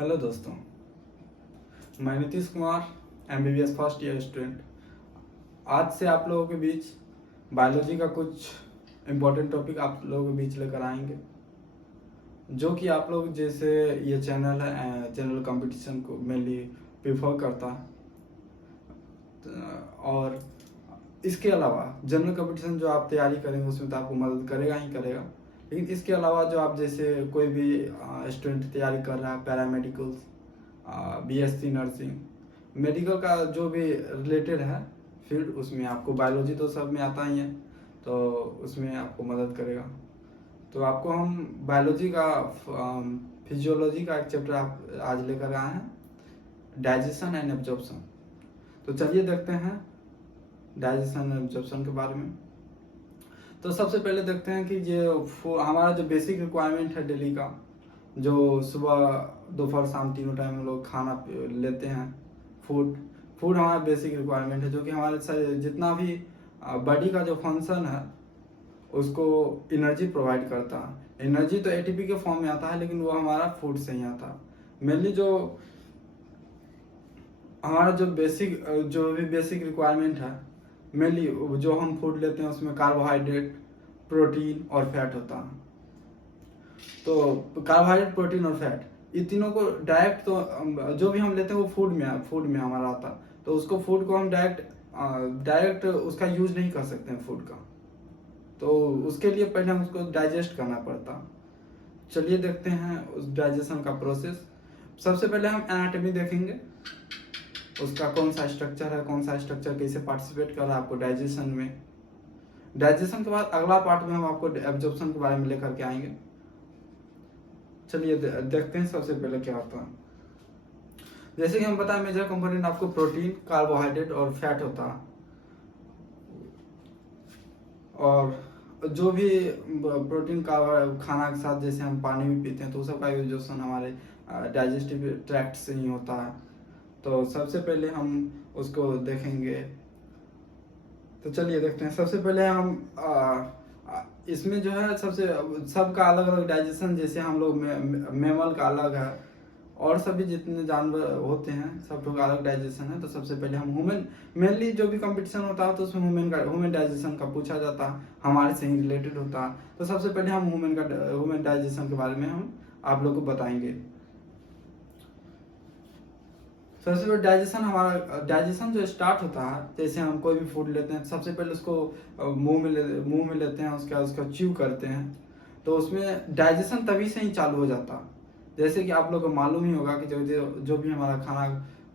Hello दोस्तों, मैं Nitish Kumar MBBS first year student. आज से आप लोगों के बीच बायोलॉजी का कुछ इम्पोर्टेंट टॉपिक आप लोगों के बीच लेकर आएंगे, जो कि आप लोग जैसे ये चैनल है जनरल कंपटीशन को मेनली प्रीफर करता है। और इसके अलावा जनरल कंपटीशन जो आप तैयारी करेंगे उसमें तो आपको मदद करेगा ही करेगा, लेकिन इसके अलावा जो आप जैसे कोई भी स्टूडेंट तैयारी कर रहा है पैरामेडिकल्स, बीएससी नर्सिंग, मेडिकल का जो भी रिलेटेड है फील्ड, उसमें आपको बायोलॉजी तो सब में आता ही है, तो उसमें आपको मदद करेगा। तो आपको हम बायोलॉजी का फिजियोलॉजी का एक चैप्टर आप आज लेकर आए हैं, डाइजेशन एंड एब्जॉर्प्शन। तो चलिए देखते हैं डाइजेशन एंड एब्जॉर्प्शन के बारे में। तो सबसे पहले देखते हैं कि ये हमारा जो बेसिक रिक्वायरमेंट है डेली का, जो सुबह दोपहर शाम तीनों टाइम हम लोग खाना लेते हैं, फूड हमारा बेसिक रिक्वायरमेंट है, जो कि हमारे जितना भी बॉडी का जो फंक्शन है उसको एनर्जी प्रोवाइड करता है। एनर्जी तो एटीपी के फॉर्म में आता है, लेकिन वो हमारा फूड से ही आता है। मेनली जो हमारा जो भी बेसिक रिक्वायरमेंट है, मेनली जो हम फूड लेते हैं उसमें कार्बोहाइड्रेट, प्रोटीन और फैट होता है। तो कार्बोहाइड्रेट, प्रोटीन और फैट, ये तीनों को डायरेक्ट तो जो भी हम लेते हैं वो फूड में हमारा आता है, तो उसको फूड को हम डायरेक्ट उसका यूज नहीं कर सकते हैं फूड का, तो उसके लिए पहले हम उसको डाइजेस्ट करना पड़ता। चलिए देखते हैं उस डाइजेशन का प्रोसेस। सबसे पहले हम एनाटॉमी देखेंगे, उसका कौन सा स्ट्रक्चर है, कौन सा स्ट्रक्चर कैसे पार्टिसिपेट कर रहा है आपको डाइजेशन में। डाइजेशन के बाद अगला पार्ट में हम आपको एब्जॉर्प्शन के बारे में लेकर के आएंगे। चलिए देखते हैं सबसे पहले क्या होता है। जैसे कि हम बताएं, मेजर कंपोनेंट आपको प्रोटीन, कार्बोहाइड्रेट और फैट होता है, और जो भी प्रोटीन का खाना के साथ जैसे हम पानी भी पीते हैं, तो सबका एब्जॉर्प्शन हमारे डाइजेस्टिव ट्रैक्ट से ही होता है। तो सबसे पहले हम उसको देखेंगे। तो चलिए देखते हैं। सबसे पहले हम इसमें जो है सबका अलग अलग डाइजेशन, जैसे हम लोग मैमल का अलग है, और सभी जितने जानवर होते हैं सब लोग अलग डाइजेशन है। तो सबसे पहले हम ह्यूमन, मेनली जो भी कंपटीशन होता है तो उसमें ह्यूमन डाइजेशन का पूछा जाता है, हमारे से ही रिलेटेड होता है। तो सबसे पहले हम ह्यूमन डाइजेशन के बारे में हम आप लोग को बताएंगे। सबसे पहले डाइजेशन जो स्टार्ट होता है, जैसे हम कोई भी फूड लेते हैं, सबसे पहले उसको मुंह में लेते हैं, उसके बाद उसका च्यू करते हैं, तो उसमें डाइजेशन तभी से ही चालू हो जाता है। जैसे कि आप लोग को मालूम ही होगा कि जो भी हमारा खाना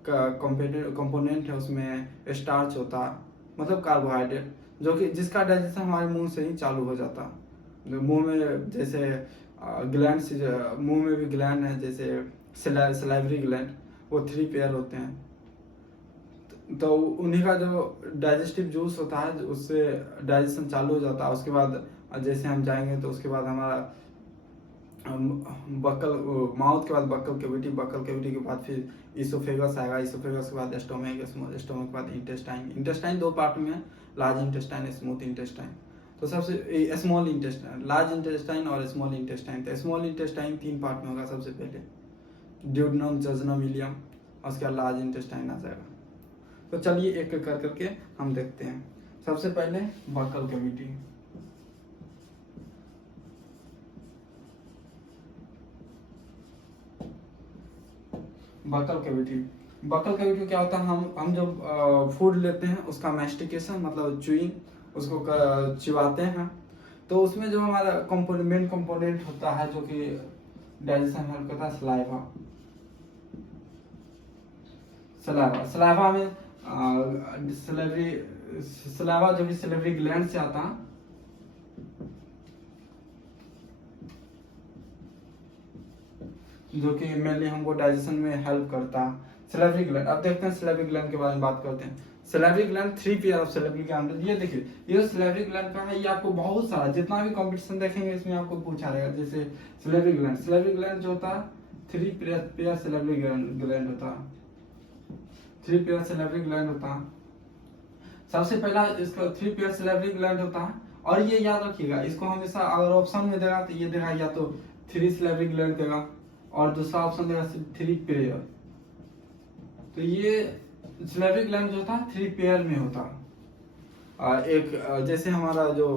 का कंपोनेंट है उसमें स्टार्च होता है, मतलब कार्बोहाइड्रेट, जो कि जिसका डाइजेशन हमारे मुंह से ही चालू हो जाता है। मुंह में जैसे ग्लैंड, मुंह में भी ग्लैंड है, जैसे सलाइवरी ग्लैंड, वो 3 पेयर होते हैं। तो उन्हीं का जो डाइजेस्टिव जूस होता है उससे डाइजेशन चालू हो जाता है। उसके बाद जैसे हम जाएंगे तो उसके बाद हमारा माउथ के बाद बक्कल कैविटी के बाद फिर इसोफेगस आएगा, इसोफेगस के बाद स्टोमक के बाद इंटेस्टाइन 2 पार्ट में है, लार्ज इंटेस्टाइन, स्मूथ इंटेस्टाइन। तो सबसे स्मॉल इंटेस्टाइन, लार्ज इंटेस्टाइन और स्मॉल इंटेस्टाइन। तो स्मॉल इंटेस्टाइन 3 पार्ट में होगा, सबसे पहले ड्यूडेनम, जजनम, इलियम, और उसके बाद लार्ज इंटेस्टाइन आ जाएगा। तो चलिए एक एक करके हम देखते हैं। सबसे पहले बक्कल कैविटी। बक्कल कैविटी क्या होता है, हम जब फूड लेते हैं उसका मैस्टिकेशन मतलब च्यूइंग, उसको चिबाते हैं, तो उसमें जो हमारा मेन कंपोनेंट होता है जो कि डाइजेशन हेल्प करता है, सलाइवा में सलाइवा जो कि सलेवरी ग्लैंड से आता है, जो कि मेनली हमको डाइजेशन में हेल्प करता है। सलेवरी ग्लैंड, अब देखते हैं सलेवरी ग्लैंड के बारे में बात करते हैं। Salivary gland 3 pair of salivary gland. ये देखिए, ये सलेवरी ग्लैंड का है, ये आपको बहुत सारा जितना भी कंपटीशन देखेंगे इसमें आपको पूछा रहेगा। जैसे सलेवरी ग्लैंड जो होता है 3 पेयर सलेवरी ग्लैंड होता है, 3 पेयर सलेवरी ग्लैंड होता है। सबसे पहला इसका 3 पेयर सलेवरी ग्लैंड होता है, और ये याद रखिएगा, इसको हमेशा अगर ऑप्शन में देगा तो ये देगा या तो 3 सलेवरी ग्लैंड देगा, और दूसरा ऑप्शन देगा 3 पेयर। तो ये सिलेटरी ग्लैंड जो था 3 पेयर में होता। एक जैसे हमारा जो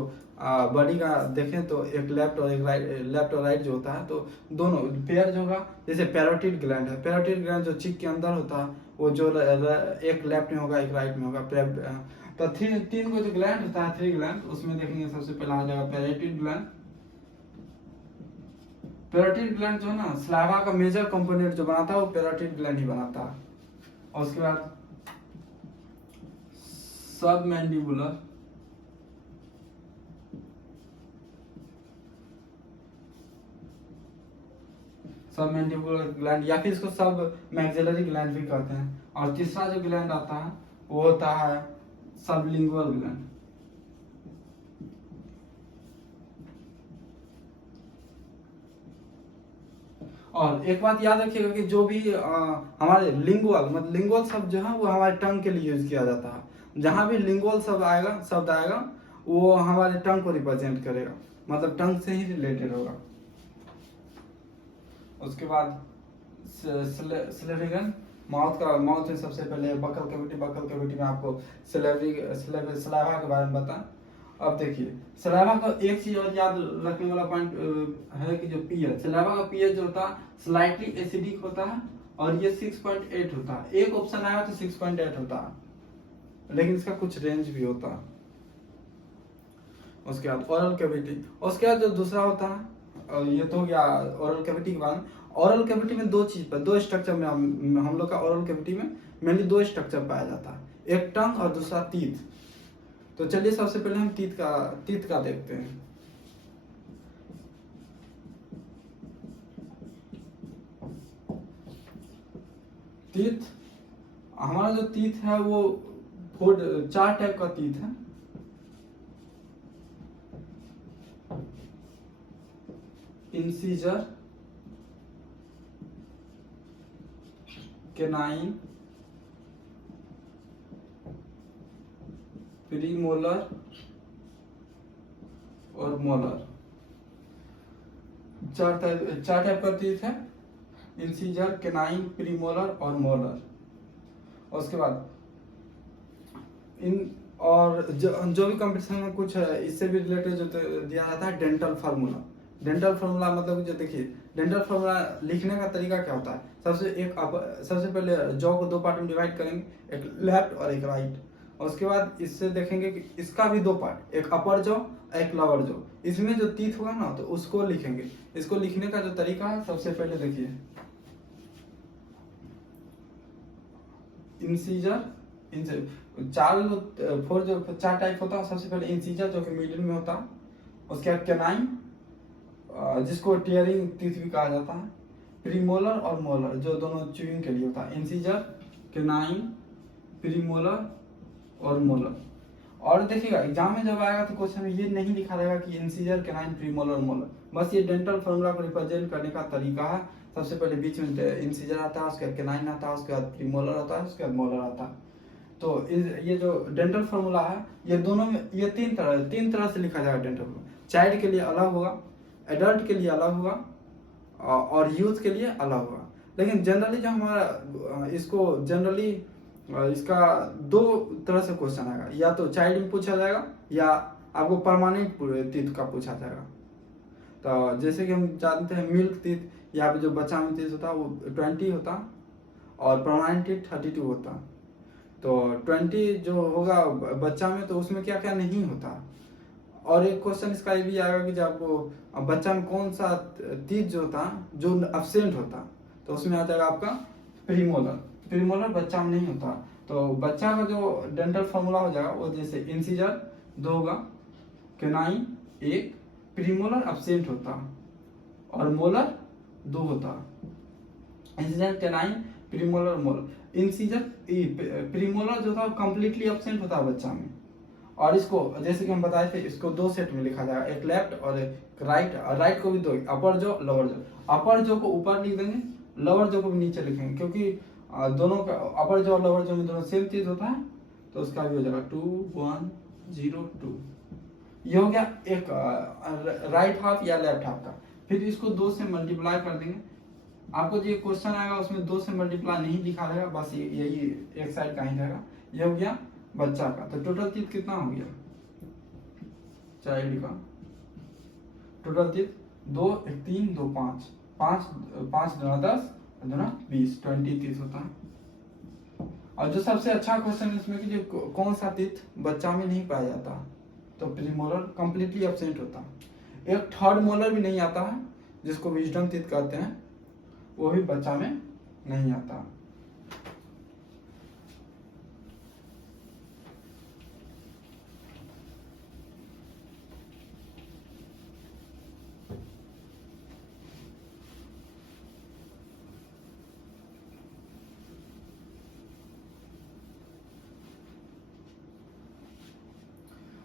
बॉडी का देखें तो एक लेफ्ट और एक राइट, लेफ्ट और राइट जो होता है, तो दोनों पेयर जो होगा, जैसे पैरोटिड ग्लैंड है, पैरोटिड ग्लैंड जो चीक के अंदर होता है वो जो एक लेफ्ट में होगा एक राइट में होगा। तो तीन को जो ग्लैंड होता है 3 ग्लैंड, उसमें देखेंगे सबसे पहला आ जाएगा पैरोटिड ग्लैंड। पैरोटिड ग्लैंड जो है ना स्लावा का मेजर कंपोनेंट जो बनाता है वो पैरोटिड ग्लैंड ही बनाता है। और उसके बाद सबमैंडिबुलर, सबमैंडिबुलर ग्लैंड या फिर इसको सब मैक्सिलरी ग्लैंड भी कहते हैं। और तीसरा जो ग्लैंड आता है वो होता है सबलिंगुअल ग्लैंड। और एक बात याद रखिएगा कि जो भी हमारे लिंगुअल मतलब लिंगुअल शब्द जो है वो हमारे टंग के लिए यूज किया जाता है। जहां भी लिंगुअल शब्द आएगा वो हमारे टंग को रिप्रेजेंट करेगा, मतलब टंग से ही रिलेटेड होगा। उसके बाद स्लेविगन माउथ में सबसे पहले बकल कैविटी में आपको सलाइवा के बारे में बता। अब देखिए सलाइवा का एक चीज और याद रखने वाला पॉइंट है कि जो पीएच, सलाइवा का पीएच जो होता है स्लाइटली एसिडिक होता है और ये 6.8 होता है। एक ऑप्शन आया तो 6.8 होता है, लेकिन इसका कुछ रेंज भी होता है। उसके बाद ओरल कैविटी, उसके बाद जो दूसरा होता है ये तो हो गया ओरल कैविटी के बाद। ओरल कैविटी में दो स्ट्रक्चर में हम लोग का ओरल कैविटी में मेनली 2 स्ट्रक्चर पाया जाता है, एक टंग और दूसरा टीथ। तो चलिए सबसे पहले हम टीथ का देखते हैं। टीथ, हमारा जो टीथ है वो 4 टाइप का टीथ है। इंसीजर, केनाइन, प्रीमोलर और मोलर, 4 टाइप का टीथ है, इंसीजर, केनाइन, प्रीमोलर और मोलर। उसके बाद इन और जो भी कंपटीशन में कुछ इससे भी रिलेटेड जो दिया जाता है डेंटल फार्मूला। डेंटल फार्मूला मतलब जो देखिए डेंटल फार्मूला लिखने का तरीका क्या होता है, सबसे पहले जॉ को 2 पार्ट में डिवाइड करेंगे, एक लेफ्ट और एक राइट। और उसके बाद इससे देखेंगे कि इसका भी 2 पार्ट, एक अपर जॉ एक लोअर जॉ। इसमें जो टीथ होगा ना तो उसको लिखेंगे। इसको लिखने का जो तरीका है सबसे पहले देखिए इंसीजर, 4 टाइप होता है। सबसे पहले इंसीजर जो कि मिडिल में होता है, उसके बाद केनाइन जिसको टीयरिंग टीथ भी कहा जाता है, प्रीमोलर और मोलर जो दोनों च्यूइंग के लिए होता है, इंसीजर, केनाइन, प्रीमोलर और मोलर। और देखिएगा एग्जाम में जब आएगा तो क्वेश्चन में ये नहीं लिखा रहेगा कि इंसीजर, केनाइन, प्रीमोलर और मोलर, बस ये डेंटल फार्मूला को रिप्रेजेंट करने का तरीका है। सबसे पहले बीच में इंसीजर आता है, उसके बाद केनाइन आता है, उसके बाद प्रीमोलर आता है, उसके बाद मोलर आता है। तो ये जो डेंटल फार्मूला है ये दोनों में ये 3 तरह से लिखा जाएगा डेंटल फार्मूला। चाइल्ड के लिए अलग होगा, एडल्ट के लिए अलग होगा और यूथ के लिए अलग होगा। लेकिन जनरली जो हमारा इसको जनरली इसका 2 तरह से क्वेश्चन आएगा, या तो चाइल्ड में पूछा जाएगा या आपको परमानेंट टीथ का पूछा जाएगा। तो जैसे कि हम जानते हैं मिल्क टीथ यहाँ पे जो बच्चा में टीथ होता है वो 20 होता और परमानेंट टीथ 32 होता। तो 20 जो होगा बच्चा में तो उसमें क्या क्या नहीं होता। और एक क्वेश्चन इसका ये भी आएगा कि जब बच्चा में कौन सा टीथ जो होता जो एब्सेंट होता, तो उसमें आ जाएगा आपका प्रीमोलर बच्चा में नहीं होता। तो बच्चा का जो डेंटल फार्मूला हो जाएगा वो जैसे इंसीजर 2 होगा, केनाइन 1, प्रीमोलर एब्सेंट होता और मोलर 2 होता। Incisor, canine, premolar, molar. Incisor premolar जो था वो कंप्लीटली एब्सेंट होता है बच्चा में। और इसको जैसे कि हम बताए थे इसको 2 सेट में लिखा जाएगा, एक लेफ्ट और एक राइट। और राइट को भी 2, अपर जॉ लोअर जॉ। अपर जॉ को ऊपर लिख देंगे, लोअर जॉ को भी नीचे लिखेंगे, क्योंकि दोनों का अपर जॉ और लोअर जॉ में दोनों सेम चीज होता है। तो उसका भी हो जाएगा 2 1 0 2। ये हो गया एक राइट हाफ या लेफ्ट हाफ का। फिर इसको 2 से मल्टीप्लाई कर देंगे, आपको जो क्वेश्चन आएगा उसमें 2 से मल्टीप्लाई नहीं दिखा रहेगा, बस यही एक साइड का ही रहेगा। ये हो गया बच्चा का। तो टोटल तीत कितना हो गया चाइल्ड का? टोटल तीत 2 1 3 2 5 5 5 दूना 10 दूना 20 20 तीत होता है। और जो सबसे अच्छा क्वेश्चन इसमें कि जो कौन सा तीत बच्चा में नहीं पाया जाता, तो प्रीमोलर कंप्लीटली एब्सेंट होता है। एक थर्ड मोलर भी नहीं आता है जिसको विजडम तीत कहते हैं, वो भी बच्चा में नहीं आता।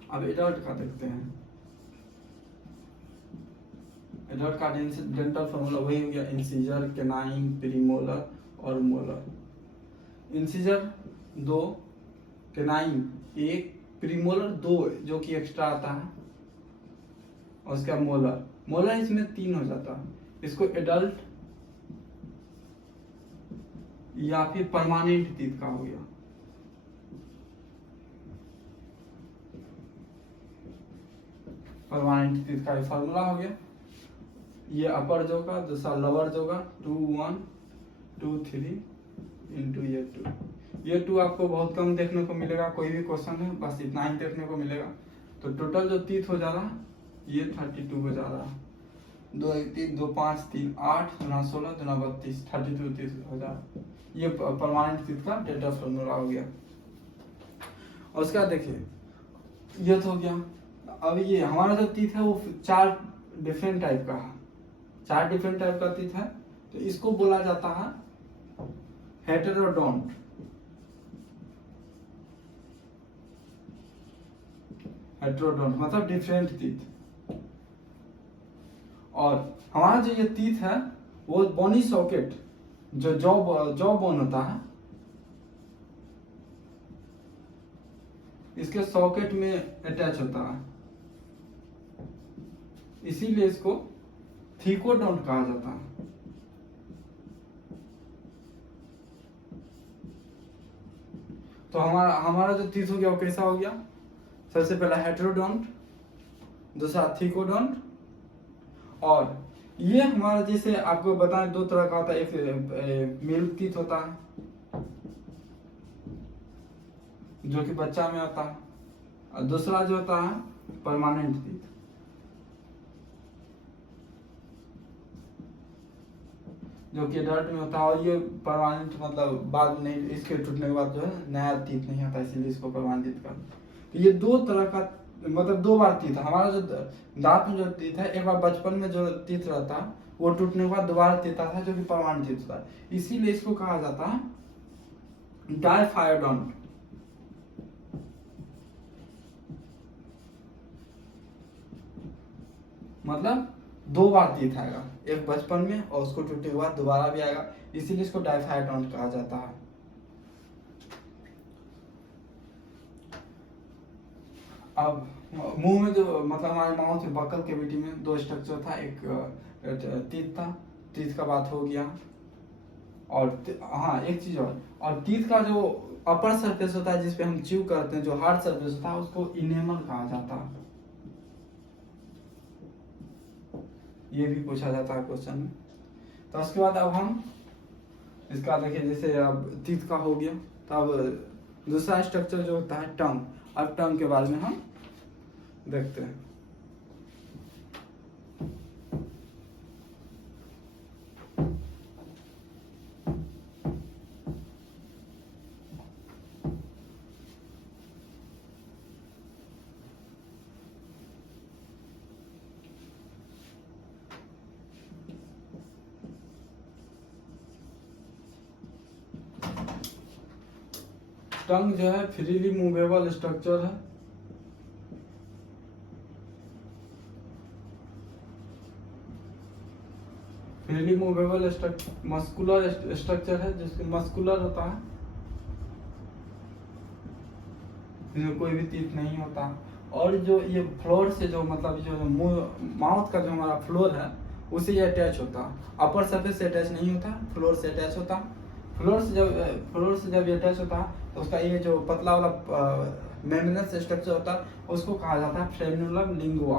अब एडल्ट का देखते हैं। एडल्ट का डेंटल फॉर्मूला वही हो गया इंसीजर, केनाइन, प्रीमोलर और मोलर। इंसीजर 2, केनाइन 1, प्रीमोलर 2 जो कि एक्स्ट्रा आता है, और उसका मोलर इसमें 3 हो जाता है। इसको एडल्ट या फिर परमानेंट टीथ का हो गया। परमानेंट टीथ का फॉर्मूला हो गया, ये अपर जो का, दूसरा लोअर जो का 2 1 2 3 इंटू ये 2। ये 2 आपको बहुत कम देखने को मिलेगा, कोई भी क्वेश्चन है बस इतना ही देखने को मिलेगा। तो टोटल जो तीत हो जा रहा है ये 32 हो जा रहा है। 2 1 3 2 5 3 8 दूना 16 दूना 32 32 तीत हो जा रहा है। ये परमानेंट तीत का डेंटल फॉर्मूला हो गया। और उसके बाद देखिए ये तो हो गया। अब ये हमारा जो तीत है वो 4 डिफरेंट टाइप का है, 4 डिफरेंट टाइप का तीत है। तो इसको बोला जाता है हेटेरोडोंट। हेटेरोडोंट मतलब डिफरेंट तीत। और हमारा जो ये तीत है वो बोनी सॉकेट जो जॉ बोन होता है, इसके सॉकेट में अटैच होता है, इसीलिए इसको थीकोडोंट कहा जाता है। तो हमारा जो तीत हो गया वो कैसा हो गया? सबसे पहला हेटेरोडोंट, दूसरा थीकोडोंट, और ये हमारा जैसे आपको बताएं 2 तरह का होता है। एक मिल्क तीत होता है जो कि बच्चा में आता है, और दूसरा जो होता है परमानेंट तीत, जो कि एडल्ट में होता है। और ये परमानेंट मतलब बाद में नहीं, इसके टूटने के बाद जो है नया तीत नहीं आता, इसीलिए इसको परमानेंट तीत कहते हैं। तो ये 2 तरह का मतलब 2 बार तीत है। हमारा जो दांत में जो तीत है, एक बार बचपन में जो तीत रहता है वो टूटने के बाद दोबारा तीत आता है जो कि परमानेंट तीत होता है। इसीलिए इसको कहा जाता है डायफायोडोंट। मतलब 2 बार तीत आएगा, एक बचपन में और उसको टूटने के बाद दोबारा भी आएगा, इसीलिए इसको डायफायोडोंट कहा जाता है। अब मुंह में जो मतलब हमारे माउथ में बकल कैविटी में 2 स्ट्रक्चर था, एक टीथ था, टीथ का बात हो गया। और हाँ एक चीज और टीथ का जो अपर सरफेस होता है जिसपे हम च्यू करते हैं, जो हार्ड सरफेस होता है उसको इनेमल कहा जाता है। ये भी पूछा जाता है क्वेश्चन में। तो उसके बाद अब हम इसका देखिए, जैसे अब टीथ का हो गया, तो अब दूसरा स्ट्रक्चर जो होता है टंग। अब टंग के बारे में हम देखते हैं। टंग जो है फ्रीली मूवेबल स्ट्रक्चर है। फ्रीली मूवेबल मस्कुलर स्ट्रक्चर है, जिसके मस्कुलर होता है, इसमें कोई भी तीत नहीं होता। और जो ये फ्लोर से जो मतलब जो मुंह माउथ का जो हमारा फ्लोर है उसे ये अटैच होता, अपर सरफेस से अटैच नहीं होता, फ्लोर से अटैच होता। फ्लोर से जब ये अटैच होता तो उसका ये जो पतला वाला मेम्ब्रेनस स्ट्रक्चर होता उसको कहा जाता है फ्रेन्युलम लिंगुआ।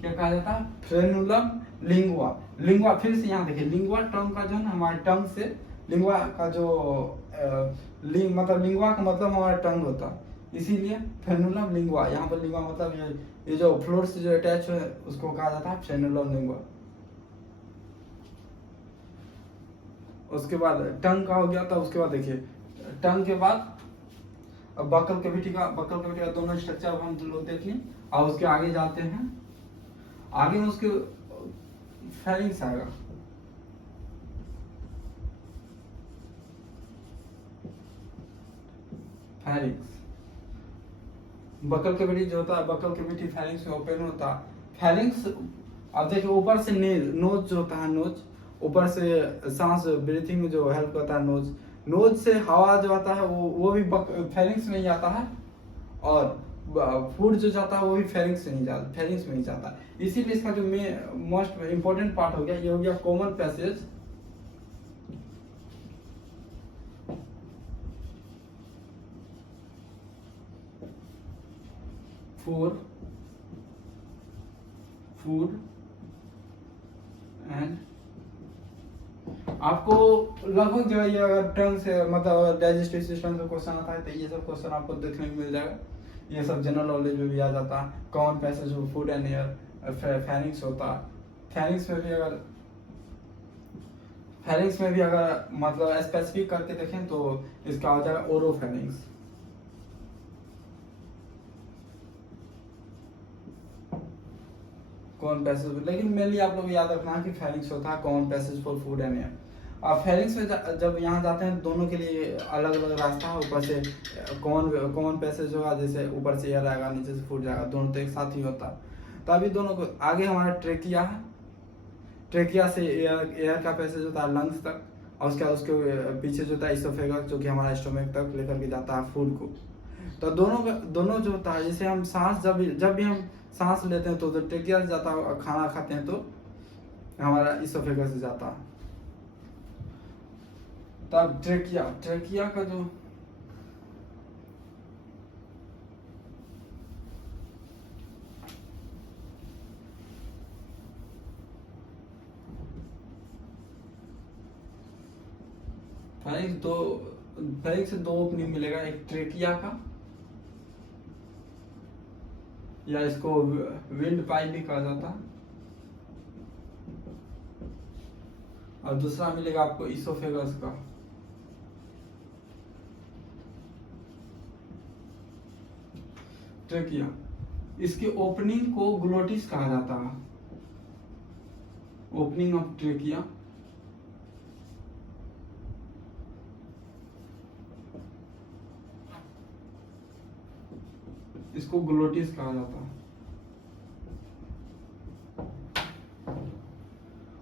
क्या कहा जाता है? फ्रेन्युलम लिंगुआ। लिंगुआ फिर से यहाँ देखिए, लिंगुआ टंग का जो है ना, हमारे टंग से लिंगुआ का जो मतलब लिंगुआ का मतलब हमारा टंग होता है, इसीलिए फ्रेन्युलम लिंगुआ। यहाँ पर लिंगुआ मतलब ये जो फ्लोर से जो अटैच है उसको कहा जाता है फ्रेन्युलम लिंगुआ। उसके बाद टंग का हो गया था। उसके बाद देखिए टंग के बाद अब बकल कैविटी का दोनों स्ट्रक्चर अब हम लोग देख लें। और उसके आगे जाते हैं, आगे में उसके फेरिंग्स आएगा। फेरिंग्स बकल कैविटी जो होता है, बकल कैविटी फेरिंग्स में ओपन होता है। फेरिंग्स अब देखिए ऊपर से नोज जो होता है, नोज ऊपर से सांस ब्रीथिंग में जो हेल्प करता है, नोज से हवा जो आता है वो भी फेरिंग्स में ही आता है, और फूड जो जाता है वो भी फेरिंग्स में ही जाता है। इसीलिए इसका जो मोस्ट इम्पोर्टेंट पार्ट हो गया, ये हो गया कॉमन पैसेज। फूड एंड आपको लगभग जो है ये अगर टर्म से मतलब डाइजेस्टिव सिस्टम से क्वेश्चन आता है तो ये सब क्वेश्चन आपको देखने को मिल जाएगा। ये सब जनरल नॉलेज में भी आ जाता है। Common passage of food and air, pharynx होता है। फेरिंग्स में भी अगर मतलब स्पेसिफिक करके देखें तो इसका हो जाएगा ओरोफेरिंग्स। कॉमन पैसेज, लेकिन मेनली आप लोग याद रखना कि फेरिंग्स होता है common passage for food and air. अब फेरिंग्स में जब यहाँ जाते हैं दोनों के लिए अलग अलग रास्ता है। ऊपर से कॉमन पैसेज होगा, जैसे ऊपर से एयर आएगा, नीचे से फूड जाएगा, दोनों तो एक साथ ही होता है। तो अभी दोनों को आगे हमारा ट्रेकिया है। ट्रेकिया से एयर का पैसेज होता है लंग्स तक, और उसके पीछे जो होता है इसोफेगस, जो कि हमारा स्टोमक तक लेकर के जाता है फूड को। तो दोनों जो होता है, जैसे हम सांस जब भी हम सांस लेते हैं तो ट्रेकिया से जाता है, खाना खाते हैं तो हमारा इसोफेगस से जाता है। तब ट्रेकिया का जो फेरिंग्स से दो ओपनिंग मिलेगा, एक ट्रेकिया का, या इसको विंड पाइप भी कहा जाता है, और दूसरा मिलेगा आपको इसोफेगस का। ट्रेकिया, इसकी ओपनिंग को ग्लोटिस कहा जाता है। ओपनिंग ऑफ ट्रेकिया, इसको ग्लोटिस कहा जाता है।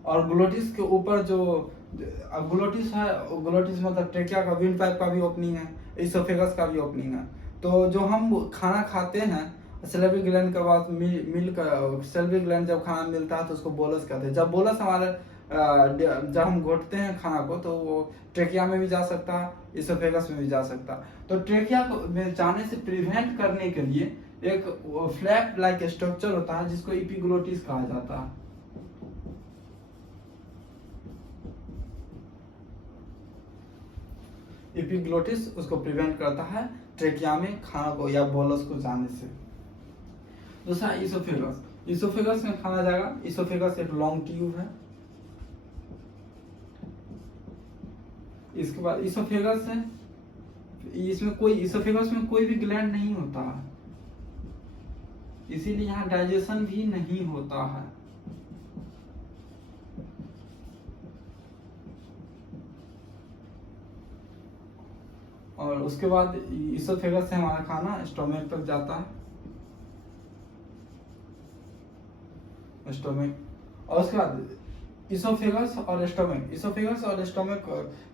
और ग्लोटिस के ऊपर जो ग्लोटिस है, ग्लोटिस मतलब ट्रेकिया का विंड पाइप का भी ओपनिंग है, इसोफेगस का भी ओपनिंग है। तो जो हम खाना खाते हैं, सैलिवरी ग्लैंड के बाद सैलिवरी ग्लैंड जब खाना मिलता है तो उसको बोलस कहते हैं। जब बोलस हमारे जब हम घोटते हैं खाना को तो वो ट्रेकिया में भी जा सकता है, इसोफेगस में भी जा सकता है। तो ट्रेकिया में जाने से प्रिवेंट करने के लिए एक फ्लैप लाइक स्ट्रक्चर होता है जिसको एपिग्लोटिस कहा जाता है। एपिग्लोटिस उसको प्रिवेंट करता है ट्रेकिया में खाना को या बोलस को जाने से। दूसरा इसोफेगस में खाना जाएगा। इसोफेगस एक लॉन्ग ट्यूब है। इसके बाद इसोफेगस है, इसोफेगस में कोई भी ग्लैंड नहीं होता है, इसीलिए यहाँ डाइजेशन भी नहीं होता है। और उसके बाद इसोफेगस से हमारा खाना स्टोमक तक जाता है। स्टोमक, और उसके बाद इसोफेगस और स्टोमक, इसोफेगस और स्टोमक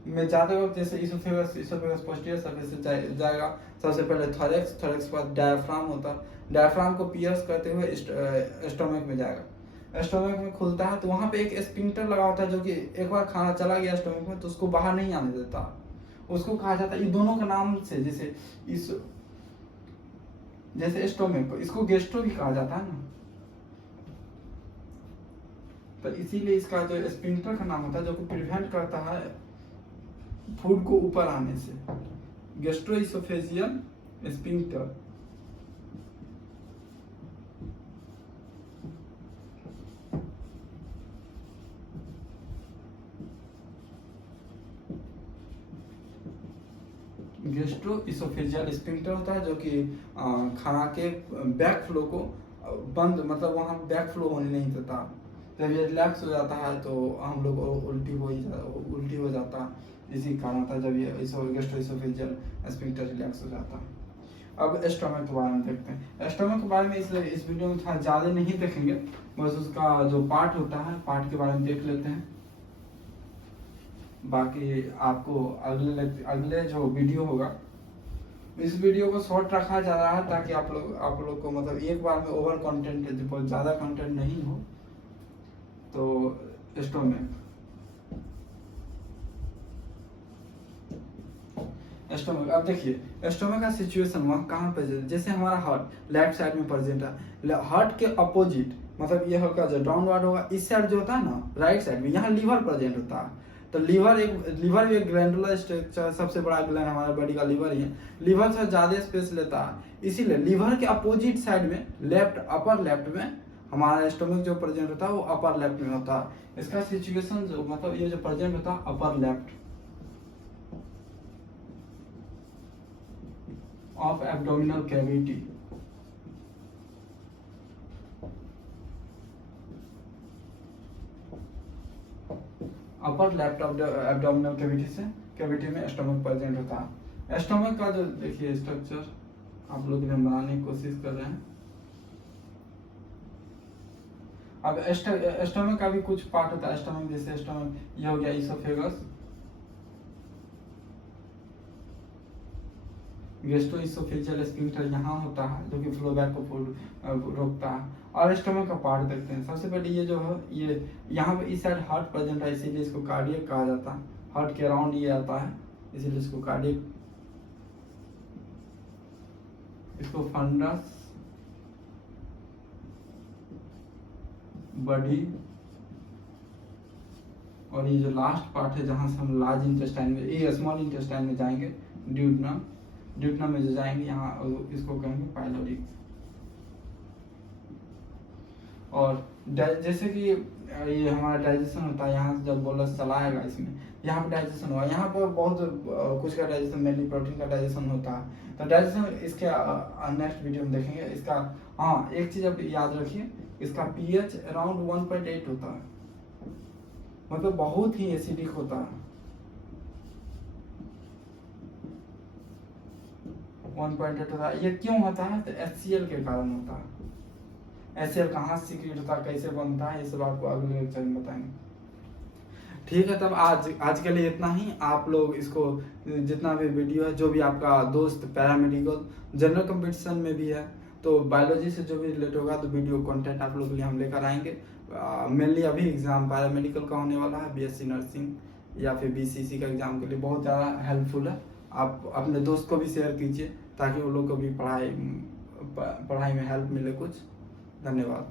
में जाते वक्त जैसे इसोफेगस पोस्टीरियर सरफेस से जाएगा। सबसे पहले थॉरैक्स, थॉरैक्स के बाद डायफ्राम होता है, डायफ्राम को पियर्स करते हुए स्टोमक में जाएगा। स्टोमक में खुलता है तो वहां पे एक स्पिंक्टर लगा होता है, जो कि एक बार खाना चला गया स्टोमक में तो उसको बाहर नहीं आने देता, उसको कहा जाता है, ये दोनों का नाम से, जैसे स्टोमक को, इसको गैस्ट्रो भी कहा जाता है ना, तो इसीलिए इसका जो स्पिंक्टर का नाम होता है, जो कि प्रिवेंट करता है फूड को ऊपर आने से, गैस्ट्रोइसोफेजियल स्पिंक्टर। गैस्ट्रोइसोफेजियल स्पिंक्टर होता है, जो कि खाना के बैक फ्लो को बंद, मतलब वहां बैक फ्लो होने नहीं देता। जब ये रिलैक्स हो जाता है तो हम लोग को उल्टी हो जाता है, इसी कारण था जब ये गैस्ट्रोइसोफेजियल स्पिंक्टर रिलैक्स हो जाता है। अब स्टोमक के बारे में देखते हैं। स्टोमक के बारे में इस वीडियो में थोड़ा ज़्यादा नहीं देखेंगे, बस उसका जो पार्ट होता है पार्ट के बारे में देख लेते हैं। बाकी आपको अगले जो वीडियो होगा, इस वीडियो को शॉर्ट रखा जा रहा है ताकि आप लोग को मतलब एक बार में ओवर कंटेंट, बहुत ज़्यादा कंटेंट नहीं हो। तो स्टोमक अब देखिए स्टोमक का सिचुएशन वहाँ कहाँ पे, जैसे हमारा हार्ट लेफ्ट साइड में प्रेजेंट है, हार्ट के अपोजिट मतलब ये होगा जो डाउनवर्ड होगा, इस साइड जो होता है ना राइट साइड में, यहाँ लीवर प्रेजेंट होता है। तो लीवर भी एक ग्लैंडुलर स्ट्रक्चर, सबसे बड़ा ग्लैंड हमारे बॉडी का लीवर ही है। लीवर से ज्यादा स्पेस लेता है, इसीलिए लीवर के अपोजिट साइड में अपर लेफ्ट में हमारा स्टोमक जो प्रेजेंट होता है वो अपर लेफ्ट में होता है। इसका सिचुएशन जो मतलब ये जो प्रेजेंट होता है upper left of abdominal cavity, upper left of the abdominal cavity में स्टोमक प्रेजेंट होता है। स्टोमक का जो देखिए स्ट्रक्चर आप लोग बनाने की कोशिश कर रहे हैं। अब स्टोमक का भी कुछ पार्ट होता है स्टोमक, जैसे स्टोमक ये हो गया इसोफेगस, गैस्ट्रोइसोफेजियल स्फिंक्टर यहाँ होता है जो कि फ्लो बैक को रोकता है। और स्टोमक का पार्ट देखते हैं। सबसे पहले ये जो है ये यहाँ पे इस साइड हार्ट प्रेजेंट है, इसीलिए इसको कार्डियक कहा जाता है। हार्ट के अराउंड ये आता है इसीलिए इसको कार्डियक, इसको फंडस बॉडी, और ये जो लास्ट पार्ट है जहां से हम लार्ज इंटेस्टाइन में, ये स्मॉल इंटेस्टाइन में जाएंगे, ड्यूटनम में जो जाएंगे यहाँ इसको कहेंगे पाइलोरिक। और जैसे कि ये हमारा डाइजेशन होता है, यहाँ से जब बोलस चलाएगा इसमें यहाँ पे डाइजेशन होगा। यहाँ पर बहुत कुछ का डाइजेशन, मेनली प्रोटीन का डाइजेशन होता है। तो डाइजेशन इसके नेक्स्ट वीडियो में देखेंगे इसका। हाँ एक चीज आप याद रखिए, इसका पीएच अराउंड 1.8 होता है, मतलब बहुत ही एसिडिक होता है। 1.8 होता है। ये क्यों होता है? तो HCl के कारण होता है। HCl कहाँ से सीक्रेट होता है, कैसे बनता है, ये सब आपको अगले लेक्चर में बताएंगे। ठीक है, तब आज के लिए इतना ही। आप लोग इसको जितना भी वीडियो है, जो भी आपका दोस्त पैरामेडिकल जनरल कंपटीशन में भी है, तो बायोलॉजी से जो भी रिलेटेड होगा तो वीडियो कंटेंट आप लोग के लिए हम लेकर आएंगे। मेनली अभी एग्जाम पैरामेडिकल का होने वाला है, BSc नर्सिंग या फिर BCC का एग्जाम के लिए बहुत ज़्यादा हेल्पफुल है। आप अपने दोस्त को भी शेयर कीजिए ताकि वो लोग को भी पढ़ाई में हेल्प मिले कुछ। धन्यवाद।